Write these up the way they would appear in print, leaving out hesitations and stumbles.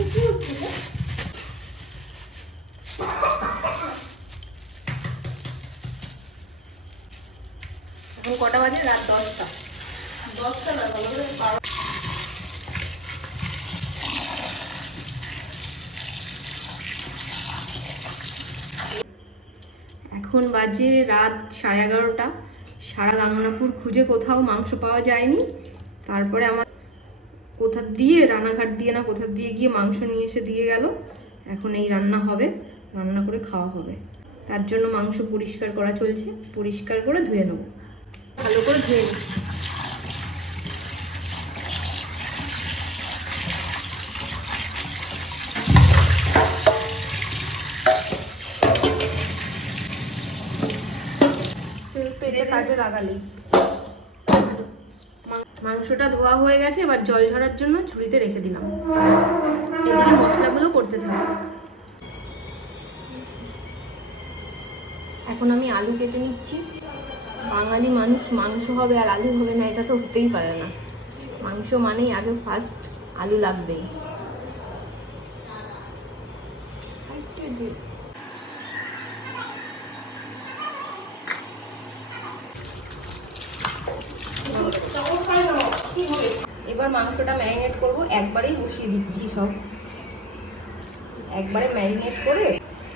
এখন কটা বাজে? রাত 10টা। 10টা না, ভালো করে 12। এখন বাজে রাত 11:30। সারা গাঙ্গনাপুর খুঁজে কোথাও মাংস পাওয়া যায়নি। তারপরে আমার কোথা দিয়ে, রানাঘাট দিয়ে না কোথা দিয়ে গিয়ে মাংস নিয়ে এসে দিয়ে গেল। এখন এই রান্না হবে, রান্না করে খাওয়া হবে। তার জন্য মাংস পরিষ্কার করা চলছে, পরিষ্কার করে ধুয়ে নেব। ভালো করে ধুয়ে নিই। এটা কাজে লাগালি। মাংসটা ধোয়া হয়ে গেছে, এবার জল ঝরার জন্য ঝুড়িতে রেখে দিলাম। এদিকে মশলাগুলো করতে থাকবো। এখন আমি আলু কেটে নিচ্ছি। বাঙালি মানুষ মাংস হবে আর আলু হবে না, এটা তো হতেই পারে না। মাংস মানেই আগে ফার্স্ট আলু লাগবেই। এবার মাংসটা ম্যারিনেট করব, একবারেই বসিয়ে দিচ্ছি সব। একবারে ম্যারিনেট করে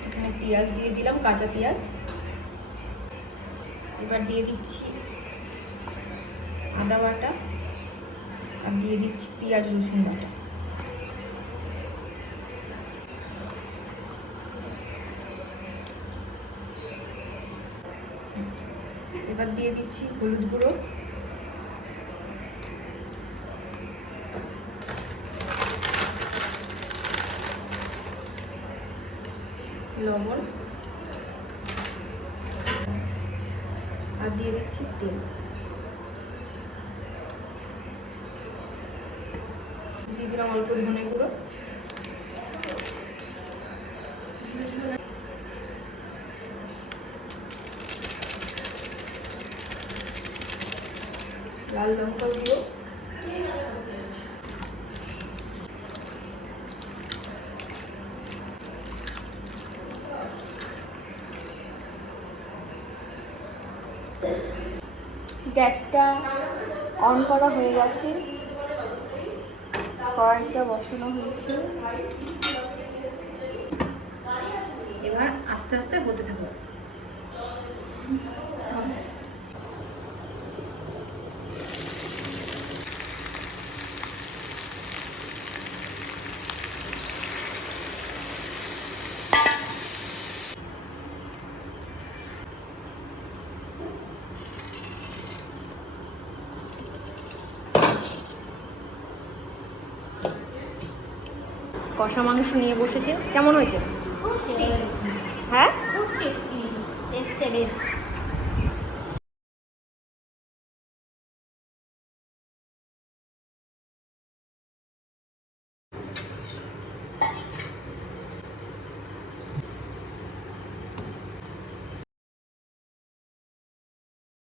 এখানে পেঁয়াজ দিয়ে দিলাম, কাঁচা পেঁয়াজ। এবার দিয়ে দিচ্ছি আদা বাটা, আর দিয়ে দিচ্ছি পেঁয়াজ রসুন বাটা। এবার দিয়ে দিচ্ছি হলুদ গুঁড়ো, লবণ, আর দিয়ে দিচ্ছি তেল। দিয়ে দিলাম অল্প ধনে গুঁড়ো, লাল লঙ্কা গুঁড়ো, গ্যাসটা অন করা হয়ে গেছে, কড়াইটা বসানো হয়েছে। এবার আস্তে আস্তে হতে থাকবে। কষা মাংস নিয়ে বসেছে, কেমন হয়েছে? খুব টেস্টি, হ্যাঁ, খুব টেস্টি, টেস্টে বেস্ট।